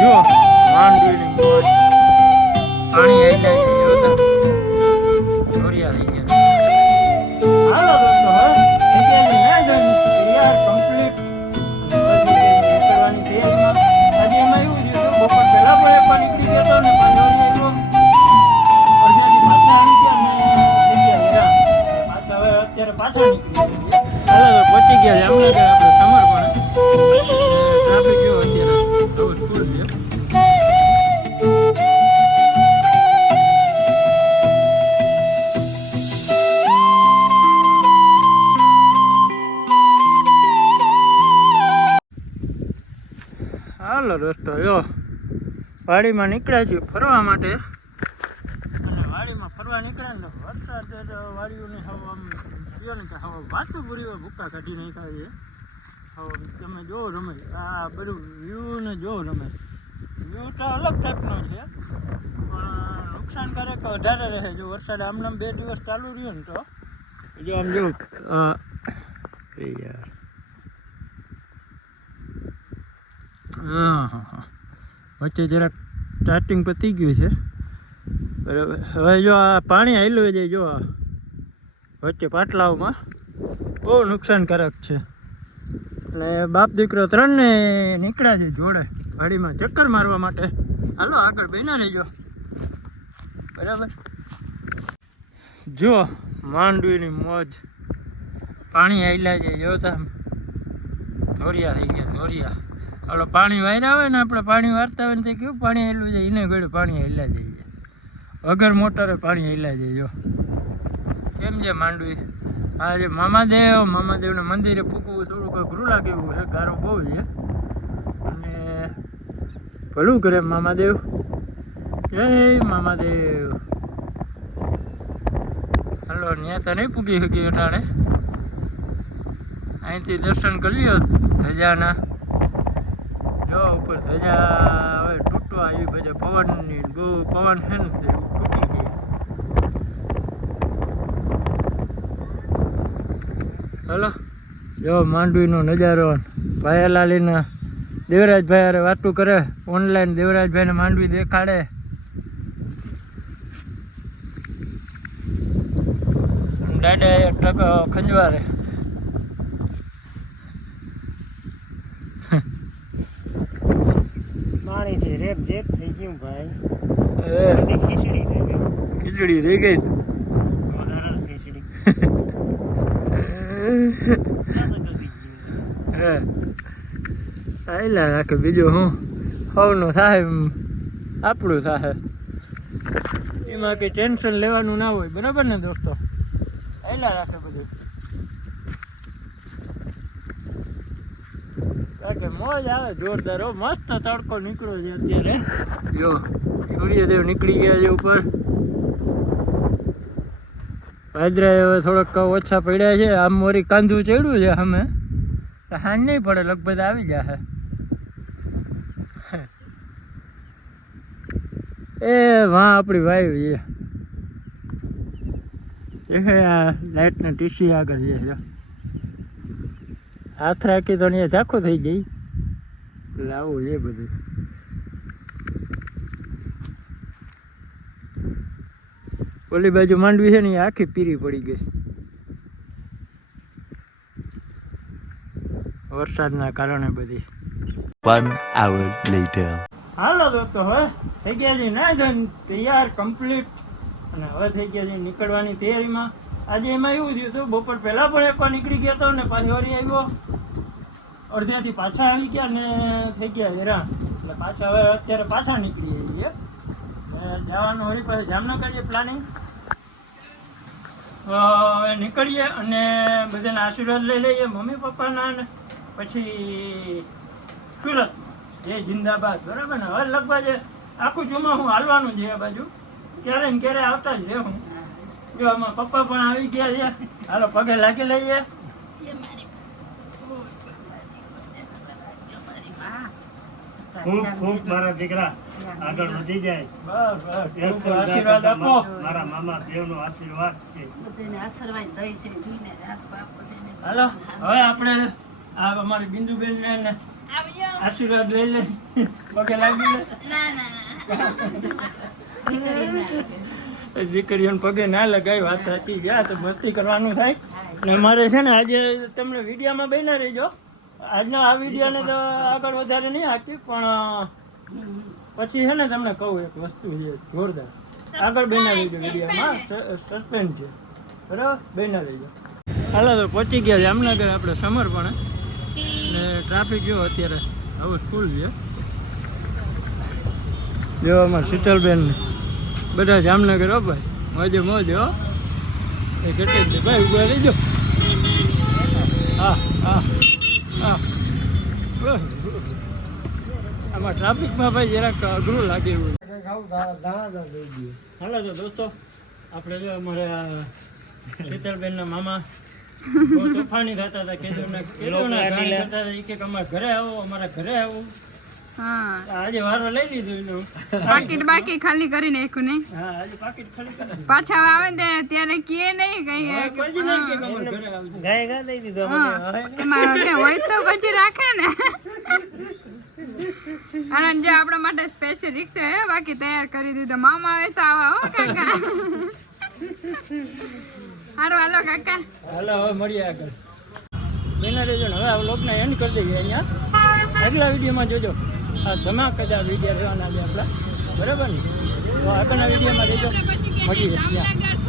જો માંડવીની મોજ પાણી આવી જાય છે જોતા ધોરિયા થઈ ગયા. હાલો દોસ્તો હવે જગ્યાએ ના જઈને તૈયાર કમ્પ્લીટ કરવાની તૈયારીમાં. આજે એમાં એવું છે કે બપોર પહેલા પણ એકવાર નીકળી ગયો હતો ને પાછો આવ્યો અડધાથી પાછા આવી ગયા ને જગ્યા હેરા પાછા હવે અત્યારે પાછા નીકળી ગયા. હાલો તો પહોંચી ગયા છે જામનગર આપણે સમર્પણ. ટ્રાફિક જો અત્યારે બહુ ફૂલ છે. હાલો દોસ્તો જો વાડીમાં નીકળ્યા છીએ ફરવા માટે. અને વાડીમાં ફરવા નીકળ્યા ને વરસાદ વાડીઓને હવે આમ કહો ને કે હવે વાતું પૂરી ભૂક્કા કાઢી નાખ્યા છે. હવે તમે જોવો રમે આ બધું વ્યૂ ને જોવો રમે વ્યૂ તો અલગ ટાઈપનો છે પણ નુકસાનકારક વધારે રહે. જો વરસાદ આમનામ 2 દિવસ ચાલુ રહ્યો ને તો જો આમ જો યાર હા વચ્ચે જરાક સ્ટાર્ટિંગ પતી ગયું છે બરાબર. હવે જો આ પાણી હાલ્યું છે જો આ વચ્ચે પાટલાઓમાં બહુ નુકસાનકારક છે. એટલે બાપ દીકરો 3ને નીકળ્યા છે જોડે વાડીમાં ચક્કર મારવા માટે. હાલો આગળ બેના રહેજો બરાબર. જો માંડવીની મોજ પાણી હાલ્યા છે જોતા ધોરિયા થઈ ગયા ધોરિયા. હાલો પાણી વાર્યા હોય ને આપણે પાણી વારતા હોય ને તે કેવું પાણી હેલું છે એને ગળે પાણી હેલા જાય વગર મોટરે પાણી હેલા જાય. જો કેમ છે માંડવી. આ જે મામાદેવના મંદિરે પૂકવું થોડુંક અઘરું લાગે એવું છે ગારો બહુ છે. અને ભલું કરે મામાદેવ જય મામાદેવ. હાલો ત્યાં તો નહીં પૂગી શકી અટાણે અહીંથી દર્શન કરી લ્યો ધજાના. જો ઉપર ધજા હવે તૂટવા આવી પછી પવનની બહુ પવન છે ને તે તૂટી ગઈ. હલો જો માંડવીનો નજારો ભાયાલાલીના દેવરાજભાઈ અરે વાતું કરે ઓનલાઈન દેવરાજભાઈને માંડવી દેખાડે. દાદા એક ટક ખંજવારે પાણીથી રેપ જેપ થઈ ગયું ભાઈ. ખીચડી થઈ ગઈ ખીચડી થઈ ગઈ ખીચડી. આયલા રાખે બીજું હું સૌનું થાય આપણું થાય એમાં કંઈ ટેન્શન લેવાનું ના હોય બરાબર ને દોસ્તો. આયલા રાખે બધું કે મોજ આવે જોરદાર. મસ્ત તડકો નીકળ્યો છે અત્યારે. જો સૂર્યદેવ નીકળી ગયા છે ઉપર. વાદરા હવે થોડોક ઓછા પડ્યા છે. આમ મોરી કાંધું ચડ્યું છે અમે હાન નહીં પડે લગભગ આવી જશે. એ વાં આપણી વાયુ છે આ લાઇટના ટીસી આગળ છે. હાથ રાખી તો અહીંયા ઝાંખો થઈ ગઈ એટલે આવું છે બધું. ઓલી બાજુ માંડવી છે ને એ આખી પીરી પડી ગઈ વરસાદના કારણે બધી. 1 hour later. હાલો દોસ્તો હવે થઈ ગયા છે ના જઈને તૈયાર કમ્પ્લીટ અને હવે થઈ ગયા છે નીકળવાની તૈયારીમાં. આજે એમાં એવું થયું હતું બપોર પહેલાં પણ એકવાર નીકળી ગયો હતો ને પાછી વળી આવ્યો અડધ્યાથી પાછા આવી ગયા ને થઈ ગયા હેરાન. એટલે પાછા હવે અત્યારે પાછા નીકળી જઈએ જવાનું વળી પાછું જામનગર છે પ્લાનિંગ. હવે નીકળીએ અને બધાના આશીર્વાદ લઈ લઈએ મમ્મી પપ્પાના ને પછી સુરત જે જિંદાબાદ બરાબર ને. હવે લગભગ આખું જુમા હું હાલવાનું છે આ બાજુ ક્યારે ને ક્યારે આવતા જ રહે હું. જો આમાં પપ્પા પણ આવી ગયા છે. હાલો પગે લાગી લઈએ. ખૂબ ખૂબ મારા દીકરા આગળ વધી જાય. બસ આશીર્વાદ આપો. મારા મામા દેવનો આશીર્વાદ છે. હાલો હવે આપણે આ અમારી બિંદુબેન ને આશીર્વાદ લઈ લે પગે લાગી લે દીકરીઓને પગે ના લગાવી વાત સાચી ગયા તો મસ્તી કરવાનું થાય ને અમારે છે ને આજે તમને વિડીયોમાં બન્યા રહેજો આજના આ વિડીયોને તો આગળ વધારે નહીં આપી પણ પછી છે ને તમને કહું એક વસ્તુ છે જોરદાર આગળ બન્યા રહેજો વિડીયોમાં સસ્પેન્સ છે બરાબર બન્યા રહેજો હાલો તો પહોંચી ગયા જામનગર આપણે સમર્પણે ને ટ્રાફિક જો અત્યારે હવે સ્કૂલ છે જો અમારે શીતલબેન બધા જામનગર હો ભાઈ મોજે મોજ હો એ કેટલી ભાઈ ઉભા રહીજો હા હા હા આમાં ટ્રાફિકમાં ભાઈ જરાક અઘરું લાગે એવું હાલો તો દોસ્તો આપણે જો અમારે શીતલબેનના મામા બહુ તોફાની થતા હતા કેદોના ગાડી કરતા હતા કે અમારા ઘરે આવો અમારા ઘરે આવો આજે વારો લઈ લીધો પાકીટ બાકી ખાલી કરી નાખ્યું ને હા આજે પાકીટ ખાલી કરી પાછા આવે ને ત્યારે કીએ નહીં કઈ પછી નહીં કે અમારા ઘરે આવજો ગાય ગા દઈ દીધો એમાં કે હોય તો પછી રાખે ને અને જો આપણા માટે સ્પેશિયલ રિક્ષા હે બાકી તૈયાર કરી દીધો મામા આવે તો આવા હો કાકા હાલો હાલો કાકા હાલો હવે મળીએ આગળ બેના રહેજો ને હવે આ લોકને એન્ડ કરી દઈએ અહીંયા આગલા વિડીયોમાં જોજો આ ધમાકેદાર વિડીયો રહેવાના છે આપણા બરાબર ને તો આગળના વિડીયોમાં રહેજો મળીએ ત્યાં